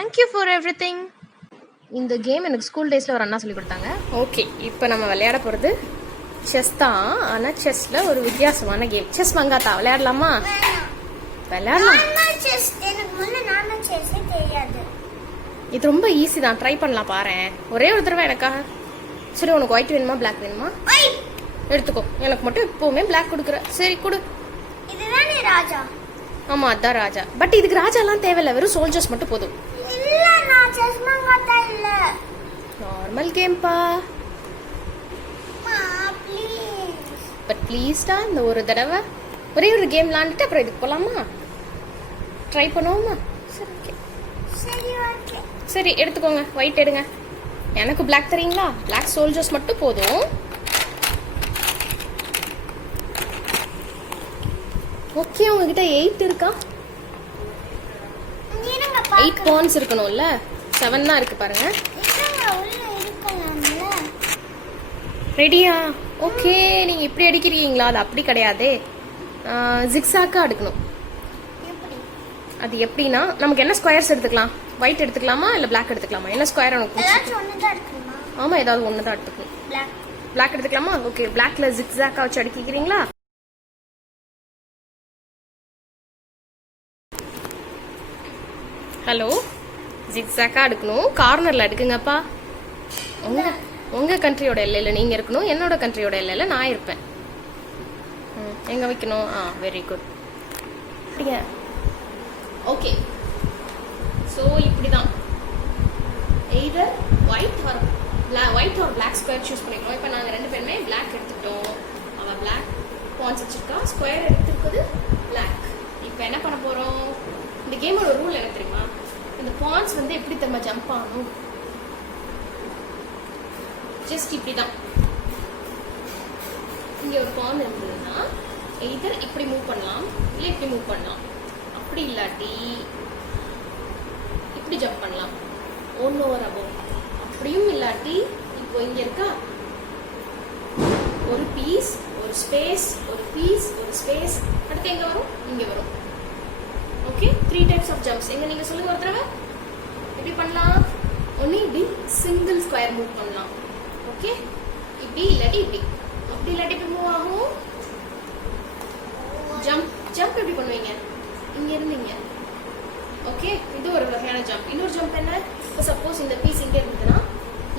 Thank you for everything. இந்த game எனக்கு school டேஸில் ஒரு அண்ணா சொல்லி கொடுத்தாங்க. ஓகே, இப்போ நம்ம விளையாட போகிறது செஸ் தான். ஆனால் செஸ்ஸில் ஒரு வித்தியாசமான கேம். செஸ் மங்காத்தா விளையாடலாமா? விளையாடலாம். இது ரொம்ப ஈஸி தான், ட்ரை பண்ணலாம். பாரு, ஒரே ஒரு தடவை எனக்காக. சரி, உனக்கு ஒயிட் வேணுமா பிளாக் வேணுமா? எடுத்துக்கோ. எனக்கு மட்டும் எப்பவுமே பிளாக் கொடுக்குற. சரி கொடு. ராஜா. ஆமா, அதான் ராஜா. பட் இதுக்கு ராஜாலாம் தேவையில்ல, வெறும் சோல்ஜர்ஸ் மட்டும் போதும். Normal CAMPA. பட் ப்ளீஸ்டா, இந்த ஒரு தடவை ஒரே ஒரு கேம் விளாண்டுட்டு அப்புறம் இதுக்கு போலாமா? ட்ரை பண்ணுவோமா? சரி, எடுத்துக்கோங்க. ஒயிட் எடுங்க. எனக்கு பிளாக் தரீங்களா? பிளாக் சோல்ஜர்ஸ் மட்டும் போதும். ஓகே, உங்ககிட்ட 8 இருக்கா? 8 பாயிண்ட்ஸ் இருக்கணும்ல. 7 தான் இருக்கு பாருங்க. ரெடியா? ஓகே, நீங்க இப்படி அடிக்கிறீங்களா? அது அப்படி கிடையாதே, ஜிக்ஸாக்கா எடுக்கணும். அது எப்படின்னா, நமக்கு என்ன ஸ்கொயர்ஸ் எடுத்துக்கலாம்? ஒயிட் எடுத்துக்கலாமா இல்ல பிளாக் எடுத்துக்கலாமா? என்ன ஸ்கொயர் உனக்கு? ஆமா, ஏதாவது ஒன்று தான் எடுத்துக்கணும். பிளாக் எடுத்துக்கலாமா? ஓகே, பிளாக்ல ஜிக்ஸாக்கா வச்சு அடிக்கிறீங்களா? ஹலோ, ஜிக்ஸாக்கா எடுக்கணும். கார்னர்ல எடுக்குங்கப்பா. உங்க கண்ட்ரியோட எல்லையில நீங்க இருக்கணும், என்னோட கண்ட்ரியோட எல்லையில நான் இருப்பேன். எங்க வைக்கணும்? Very good. ஓகே, ஸோ இப்படிதான். Either white or black square choose பண்ணிக்கணும். இப்போ நாங்கள் 2 பேருமே பிளாக் எடுத்துக்கிட்டோம். அவள் பிளாக் பாயிண்ட்ஸ் வச்சிருக்கா, ஸ்கொயர் எடுத்துருக்குது பிளாக். இப்போ என்ன பண்ண போறோம்? இந்த கேமோட ரூல் என்ன தெரியுமா? இந்த பாயிண்ட்ஸ் வந்து எப்படி திரும்ப ஜம்ப் ஆகணும்? ஜஸ்ட் இப்படிதான். இங்க ஒரு பாயிண்ட் இருந்ததுன்னா எய்தர் இப்படி மூவ் பண்ணலாம், இல்லை இப்படி மூவ் பண்ணலாம். அப்படி இல்லாட்டி இப்படி ஜம்ப் பண்ணலாம், 1 ஓவர் அபவ். அப்படியும் இல்லாட்டி இப்போ இங்க இருக்கா, ஒரு பீஸ், ஒரு ஸ்பேஸ், ஒரு பீஸ், ஒரு ஸ்பேஸ். அடுத்து எங்க வரும்? இங்க வரும். Okay, 3 types of jumps. எங்க நீங்க சொல்லுங்க ஒரு தடவை. எப்படி பண்ணலாம்? ஒன்னு இப்படி சிங்கிள் ஸ்கொயர் மூவ் பண்ணலாம். ஓகே, இப்படி இல்லாட்டி இப்படி, அப்படி இல்லாட்டி இப்படி மூவ் ஆகும். ஜம்ப் எப்படி பண்ணுவீங்க? இங்க இருந்தீங்க. ஓகே, இது ஒரு வகையான ஜம்ப். இன்னொரு ஜம்ப் என்ன? இப்போ சப்போஸ் இந்த பீஸ் இங்க இருந்ததுன்னா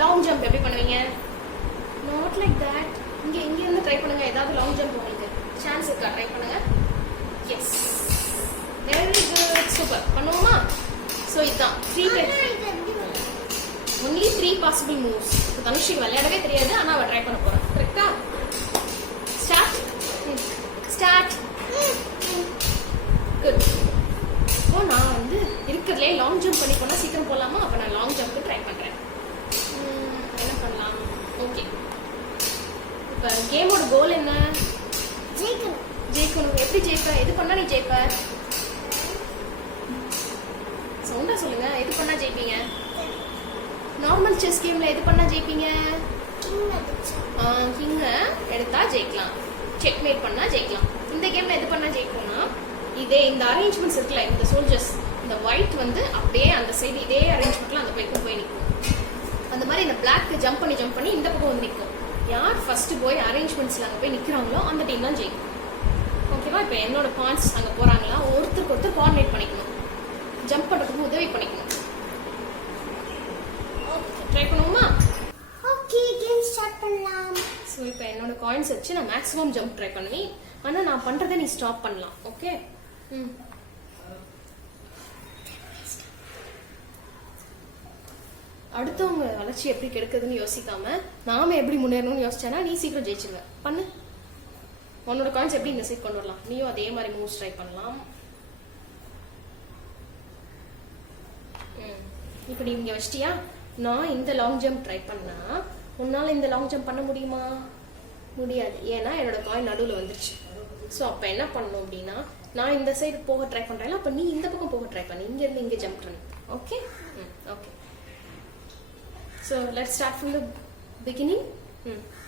லாங் ஜம்ப் எப்படி பண்ணுவீங்க? Not like that. இங்க இருந்து ட்ரை பண்ணுங்க. ஏதாவது லாங் ஜம்ப் உங்களுக்கு சான்ஸ் இருக்கா? ட்ரை பண்ணுங்க. Yes, very good, super. பண்ணுவோமா? ஸோ இதுதான் 3 டைப்ஸ். Only 3 possible moves. தனுஷிக்கு விளையாடவே தெரியாது, ஆனா அவ ட்ரை பண்ண போறா. கரெக்டா? ஸ்டார்ட். குட். இப்போ நான் வந்து இருக்கிறதுலே லாங் ஜம்ப் பண்ணி போனா சீக்கிரம் போலாமா? அப்ப நான் லாங் ஜம்ப் ட்ரை பண்றேன். என்ன பண்ணலாம்? ஓகே, இப்ப கேமோட கோல் என்ன? ஜெயிக்கணும். எப்படி ஜெயிப்ப? எது பண்ணா நீ ஜெயிப்ப? சவுண்டா சொல்லுங்க. எது பண்ணா ஜெயிப்பீங்க? நார்மல் செஸ் கேம்ல எது பண்ணா ஜெயிப்பீங்க? கிங்க எடுத்தா ஜெயிக்கலாம், செக்மேட் பண்ணா ஜெயிக்கலாம். இந்த கேம்ல எது பண்ணா ஜெயிக்கணும்னா, இதே இந்த அரேஞ்ச்மெண்ட்ஸ் இருக்குல்ல, இந்த சோல்ஜர்ஸ், இந்த ஒயிட் வந்து அப்படியே அந்த சைடு இதே அரேஞ்ச்மெண்ட்ல அந்த பக்கம் போய் நிற்கும். அந்த மாதிரி இந்த பிளாக் ஜம்ப் பண்ணி இந்த பக்கம் வந்து நிற்கும். யார் ஃபர்ஸ்ட் போய் அரேஞ்ச்மெண்ட்ஸ்ல அங்கே போய் நிற்கிறாங்களோ அந்த டீம் தான் ஜெயிக்கும். ஓகேவா? இப்போ என்னோட பாயிண்ட்ஸ் அங்கே போறாங்களா, ஒருத்தருக்கு ஒருத்தர் கோஆர்டினேட் பண்ணிக்கணும், ஜம்ப் பண்றதுக்கு உதவி பண்ணிக்கணும். ட்ரை பண்ணுவோமா? ஓகே, கேம் ஸ்டார்ட் பண்ணலாம். ஸோ இப்போ என்னோட காயின்ஸ் வச்சு நான் மேக்ஸிமம் ஜம்ப் ட்ரை பண்ணுவேன். ஆனா நான் பண்றதை நீ ஸ்டாப் பண்ணலாம். ஓகே? அடுத்தவங்க வளர்ச்சி எப்படி கெடுக்குதுன்னு யோசிக்காம நாம எப்படி முன்னேறணும்னு யோசிச்சேன்னா நீ சீக்கிரம் ஜெயிச்சிருவ. பண்ணு. உன்னோட காயின்ஸ் எப்படி இந்த சைட் கொண்டு வரலாம்? நீயும் அதே மாதிரி மூவ்ஸ் ட்ரை பண்ணலாம். இப்போ நீ இங்க வச்சிட்டியா? நான் இந்த லாங் ஜம்ப் ட்ரை பண்ணா உன்னால இந்த லாங் ஜம்ப் பண்ண முடியுமா? முடியாது. ஏன்னா என்னோட காயின் நடுவில் வந்துருச்சு. ஸோ அப்போ என்ன பண்ணணும் அப்படின்னா, நான் இந்த சைடு போக ட்ரை பண்றேன், அப்போ நீ இந்த பக்கம் போக ட்ரை பண்ணு. இங்க இருந்து இங்கே ஜம்ப் பண்ணு. Okay? Okay. So let's start from the beginning.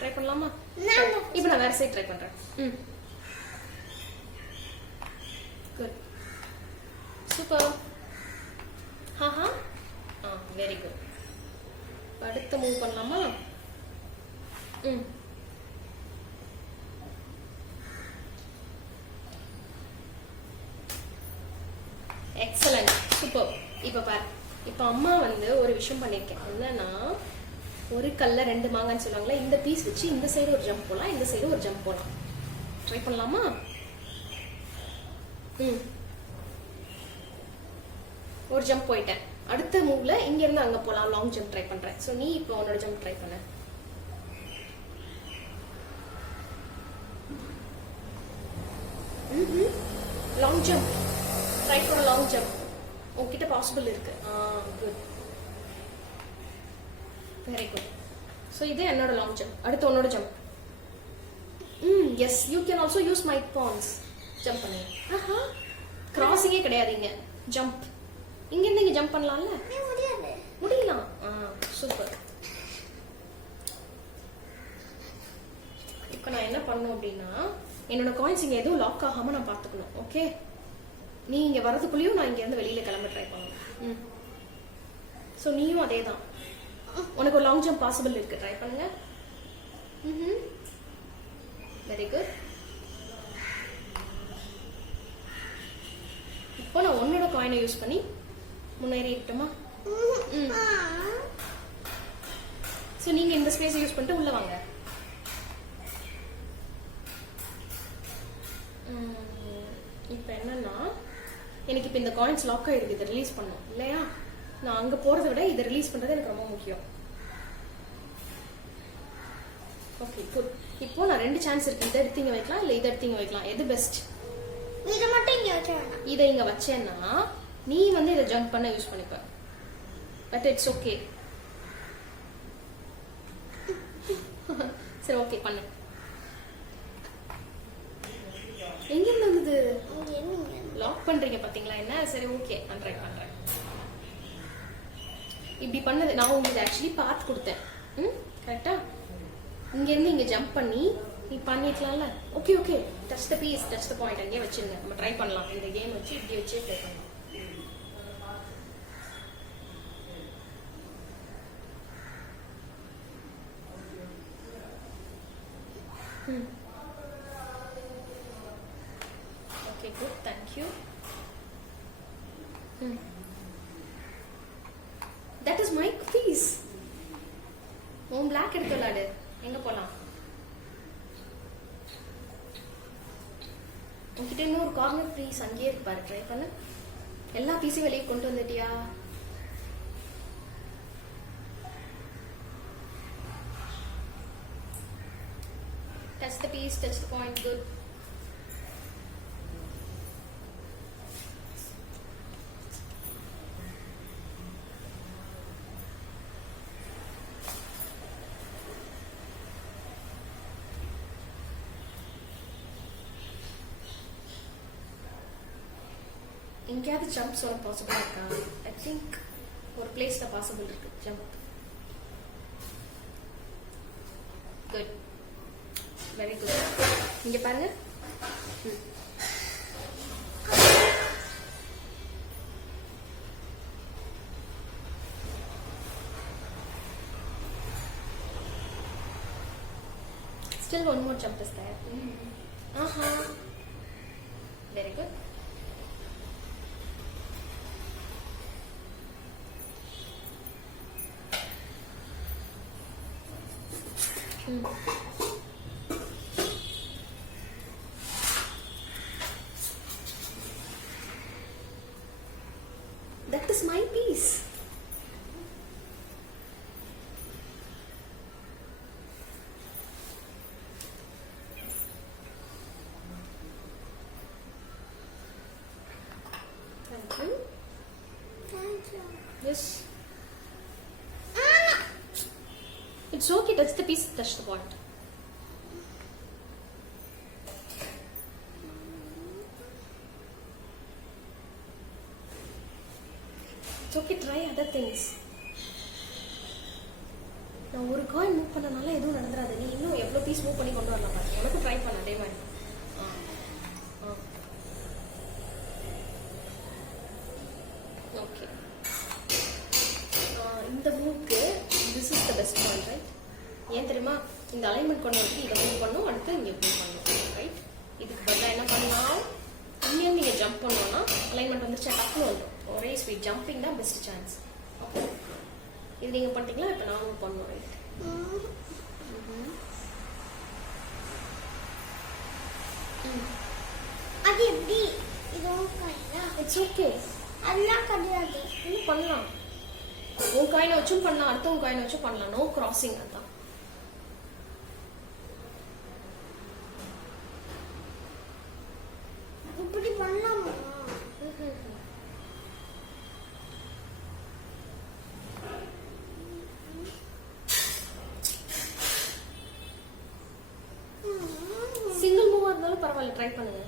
Try பண்ணலாமா? இப்போ நான் வேற சைடு ட்ரை பண்றேன். Good, super. அடுத்த மூவ் பண்ணலாமா? Excellent, super. இப்போ பாரு, இப்போ அம்மா வந்து ஒரு விஷயம் பண்ணியிருக்கேன். என்னன்னா, ஒரு கல்ல ரெண்டு மாங்கான்னு சொல்லுவாங்களா, இந்த பீஸ் வச்சு இந்த சைடு ஒரு ஜம்ப் போகலாம், இந்த சைடு ஒரு ஜம்ப் போகலாம். ட்ரை பண்ணலாமா? ஒரு ஜம்ப் போயிட்டேன். அடுத்த மூவ்ல இங்க இருந்து அங்க போலாம், லாங் ஜம்ப் ட்ரை பண்றேன். சோ நீ இப்போ உன்னோட ஜம்ப் ட்ரை பண்ண. லாங் ஜம்ப் ட்ரை பண்ண. லாங் ஜம்ப் உன்கிட்ட பாசிபிள் இருக்கு. Good, very good. சோ இது என்னோட லாங் ஜம்ப். அடுத்து உன்னோட jump. Yes, you can also use my pawns. Jump பண்ணு. கிராசிங்கே கிடையாது இங்க. ஜம்ப் இங்க இருந்து இங்க ஜம்ப் பண்ணலாம்ல? முடியலாம். சூப்பர். இப்போ நான் என்ன பண்ணணும் அப்படின்னா, என்னோட காயின்ஸ் இங்க எதுவும் லாக் ஆகாம நான் பாத்துக்கணும். ஓகே, நீ இங்க வரதுக்குள்ளேயும் நான் இங்க இருந்து வெளியில கிளம்ப ட்ரை பண்ணணும். சோ நீயும் அதே தான். உனக்கு ஒரு லாங் ஜம்ப் பாசிபிள் இருக்கு, ட்ரை பண்ணுங்க. Very good. இப்போ நான் உன்னோட காயினை யூஸ் பண்ணி முன்னேறிட்டுமா? சோ நீங்க இந்த ஸ்பேஸ் யூஸ் பண்ணிட்டு உள்ள வாங்க. இப்போ என்னன்னா, எனக்கு இப்போ இந்த காயின்ஸ் லாக் ஆயிருக்கு, இதை ரிலீஸ் பண்ணும் இல்லையா? நான் அங்க போறதை விட இதை ரிலீஸ் பண்றது எனக்கு ரொம்ப முக்கியம். Okay, good. இப்போ நான் ரெண்டு சான்ஸ் இருக்கு. இதை எடுத்து இங்க வைக்கலாம், இல்ல இதை எடுத்து இங்க வைக்கலாம். எது பெஸ்ட்? இதை மட்டும் இங்க வச்சேன். இதை இங்க வச்சேன்னா நீ வந்து இதை ஜம்ப் பண்ண யூஸ் பண்ணிப்ப. But it's okay. சரி, ஓகே, பண்ணு. எங்க இருந்து வந்தது? லாக் பண்றீங்க பாத்தீங்களா என்ன? சரி, ஓகே, நான் ட்ரை பண்றேன். இப்படி பண்ணது நான் உங்களுக்கு ஆக்சுவலி பார்த்து கொடுத்தேன். கரெக்டா? இங்க இருந்து இங்க ஜம்ப் பண்ணி நீ பண்ணிக்கலாம்ல. Okay okay, touch the piece, touch the point. அங்கேயே வச்சிருங்க. நம்ம ட்ரை பண்ணலாம். இந்த கேம் வச்சு இப்படி வச்சே ட்ரை பண்ணலாம். Okay, good, thank you. That is my piece. உன் பிளாக் எடுத்து விளையாடு. எங்க போலாம்? உன்கிட்ட இன்னொரு கார்னர் பீஸ் அங்கேயே இருப்பாரு, ட்ரை பண்ணு. எல்லா பீஸையும் வெளியே கொண்டு வந்துட்டியா? Touch the piece, touch the point, good. எங்கேயாவது ஜம்ப்ஸ் வர பாசிபிள் இருக்கா? ஐ திங்க் ஒரு பிளேஸ்ல பாசிபிள் இருக்கு ஜம்ப். Good, very good. இங்க பாருங்க. Still one more jump is there. Very good. That is my piece. Thank you. Thank you. Yes. It's okay, touch the piece, touch the point. It's okay, try other things. நான் ஒரு coin move பண்ணனால எதுவும் நடந்துராது. நீ இன்னும் எவ்வளவு piece move பண்ணி கொண்டு வரலாம் பாரு. எனக்கு ட்ரை பண்ண அதே மாதிரி. ஓகே, இந்த மூவ்க்கு இது this is the best point right. ஏன் தெரியுமா, இந்த அலைன்மெண்ட் கொண்டு வந்து இதை மூவ் பண்ணும், அடுத்து இங்கே மூவ் பண்ணும் ரைட். இதுக்கு பதிலாக என்ன பண்ணலாம், இங்கேருந்து நீங்கள் ஜம்ப் பண்ணோன்னா அலைன்மெண்ட் வந்துருச்சு டக்குனு வந்துடும். ஒரே ஸ்பீட் ஜம்பிங் தான் பெஸ்ட் சான்ஸ். ஓகே, இது நீங்கள் பண்ணிட்டீங்களா? இப்போ நானும் பண்ணுவோம் ரைட். அது எப்படி இதுவும் காயினா? இட்ஸ் ஓகே, அதெல்லாம் கிடையாது. இன்னும் பண்ணலாம். உன் காயினை வச்சும் பண்ணலாம், அடுத்தவங்க காயினை வச்சும் பண்ணலாம். No crossing. அதான் இப்படி பண்ணலாமா? சிங்கிள் மூவா இருந்தாலும் பரவாயில்ல, ட்ரை பண்ணுங்க.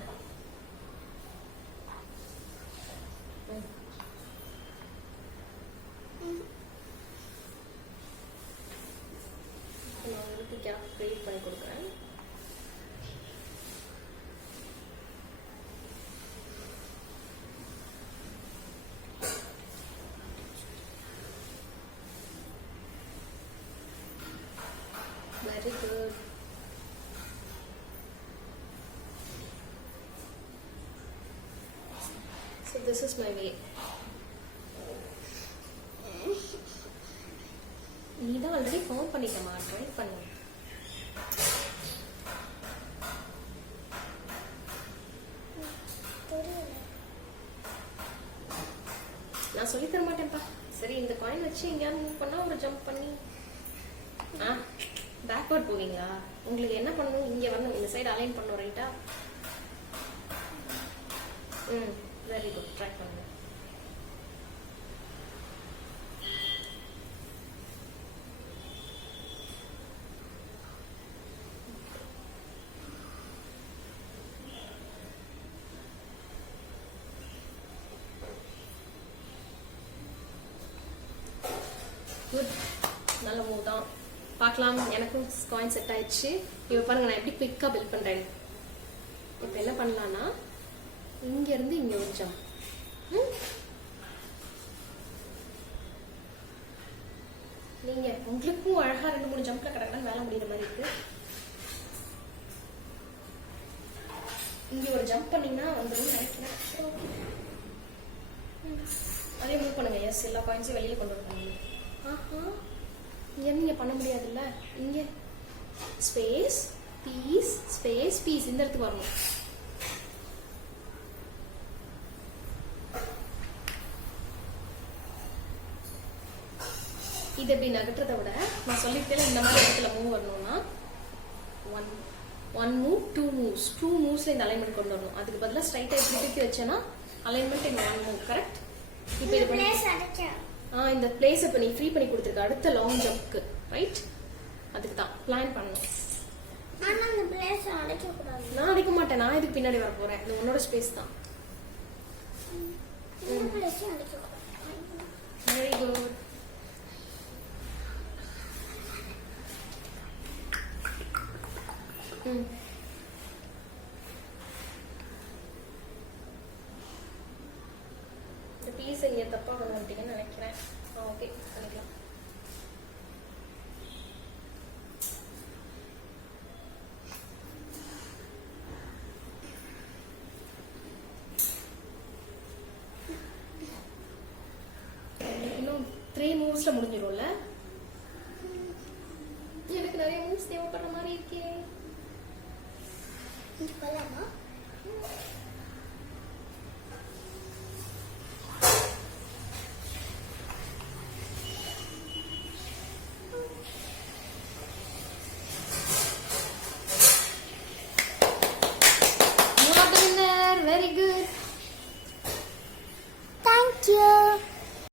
நான் உங்களுக்கு கேப் கிரியேட் பண்ணி கொடுக்குறேன். Very good. So this is my way. நீ தான் ஆல்ரெடி ஃபார்ம் பண்ணிட்டமா, ட்ரை பண்ணு. நான் சொல்லி தர மாட்டேன்ப்பா. சரி, இந்த காயின் வச்சு எங்கேயாவது மூவ் பண்ணா ஒரு ஜம்ப் பண்ணி பேக்வர்ட் போவீங்களா? உங்களுக்கு என்ன பண்ணணும், இங்கே வரணும், இந்த சைடு அலைன் பண்ணணும் ரைட்டா. வெரி குட், ட்ரை பண்ணுங்க. குட், நல்ல மூவ் தான். பார்க்கலாம், எனக்கும் காயின் செட் ஆயிடுச்சு. இப்போ பாருங்க நான் எப்படி குயிக்காக பில்ட் பண்ணுறேன். இப்போ என்ன பண்ணலான்னா, இங்கேருந்து இங்கே ஒரு ஜம்ப். நீங்கள் உங்களுக்கும் அழகாக 2-3 ஜம்பில் கிடக்கலாம் வேலை முடிகிற மாதிரி இருக்கு. இங்கே ஒரு ஜம்ப் பண்ணிங்கன்னா வந்துடும் நினைக்கிறேன். அதே மூவ் பண்ணுங்க. எஸ், எல்லா காயின்ஸையும் வெளியே கொண்டு வரணும். இங்கே நீங்கள் பண்ண முடியாதுல்ல. இங்கே ஸ்பேஸ் பீஸ் ஸ்பேஸ் பீஸ் இந்த இடத்துக்கு வரணும். இது எப்படி நகட்டுறதை விட நான் சொல்லிட்டேன், இந்த மாதிரி இடத்துல மூவ் வரணும்னா ஒன் மூவ், 2 மூவ்ஸ். 2 மூவ்ஸ்ல இந்த அலைன்மெண்ட் கொண்டு வரணும். அதுக்கு பதிலாக ஸ்ட்ரைட்டாக இப்படி தூக்கி வச்சேன்னா அலைன்மெண்ட் இந்த 1 மூவ். கரெக்ட். இப்போ இது பண்ணி இந்த பிளேஸ் இப்போ நீ ஃப்ரீ பண்ணி கொடுத்துருக்க அடுத்த லாங் ஜம்ப்க்கு ரைட். அதுக்கு தான் பிளான் பண்ணணும். ஆனா அந்த பிளேஸ் அடைக்க கூடாது. நான் அடைக்க மாட்டேன், நான் இதுக்கு பின்னாடி வர போறேன். இது உன்னோட ஸ்பேஸ் தான். இந்த பிளேஸ் அடைக்க கூடாது. Very good. இந்த பீஸ் இங்கே தப்பாக கொண்டு வந்துட்டீங்கன்னு நினைக்கிறேன். ஓகே, பண்ணிக்கலாம். இன்னும் 3 மூவ்ஸ்ல முடிஞ்சிடும்ல. எனக்கு நிறைய மூவ்ஸ் தேவைப்படுற மாதிரி இருக்கே. இது பண்ணலாமா?